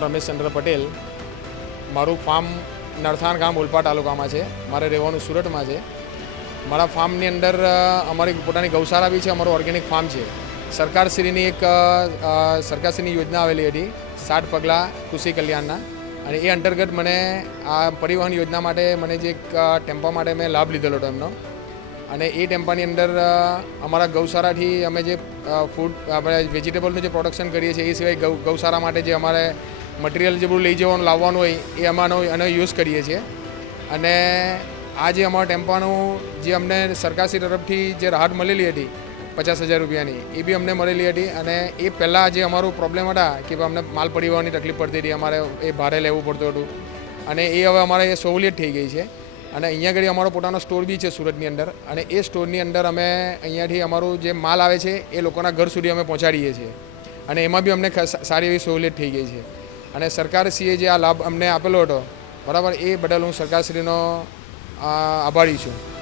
રમેશચંદ્ર પટેલ. મારું ફાર્મ નરથાણ ગામ ઓલપા તાલુકામાં છે. મારે રહેવાનું સુરતમાં છે. મારા ફાર્મની અંદર અમારી પોતાની ગૌશાળા બી છે, અમારું ઓર્ગેનિક ફાર્મ છે. સરકારશ્રીની એક સરકારશ્રીની યોજના આવેલી હતી, સાત પગલાં કૃષિ કલ્યાણના. અને એ અંતર્ગત મને આ પરિવહન યોજના માટે, મને જે એક ટેમ્પા માટે મેં લાભ લીધેલો હતો એમનો. અને એ ટેમ્પાની અંદર અમારા ગૌશાળાથી અમે જે ફૂડ આપણે વેજીટેબલનું જે પ્રોડક્શન કરીએ છીએ, એ સિવાય ગૌ ગૌશાળા માટે જે અમારે મટીરિયલ જે બધું લઈ જવાનું, લાવવાનું હોય, એ અમારો એનો યુઝ કરીએ છીએ. અને આ જે અમારા ટેમ્પાનું જે અમને સરકારશ્રી તરફથી જે રાહત મળેલી હતી, પચાસ હજાર રૂપિયાની, એ બી અમને મળેલી હતી. અને એ પહેલાં જે અમારું પ્રોબ્લેમ હતા કે અમને માલ પરિવહનની તકલીફ પડતી હતી, અમારે એ ભારે લેવું પડતું હતું. અને એ હવે અમારે એ સહુલિયત થઈ ગઈ છે. અને અહીંયા આગળ અમારો પોતાનો સ્ટોર બી છે સુરતની અંદર. અને એ સ્ટોરની અંદર અમે અહીંયાથી અમારું જે માલ આવે છે, એ લોકોના ઘર સુધી અમે પહોંચાડીએ છીએ. અને એમાં બી અમને સારી એવી સહુલિયત થઈ ગઈ છે. અને સરકારશ્રીએ જે આ લાભ અમને આપેલો હતો, બરાબર, એ બદલ હું સરકારશ્રીનો આભારી છું.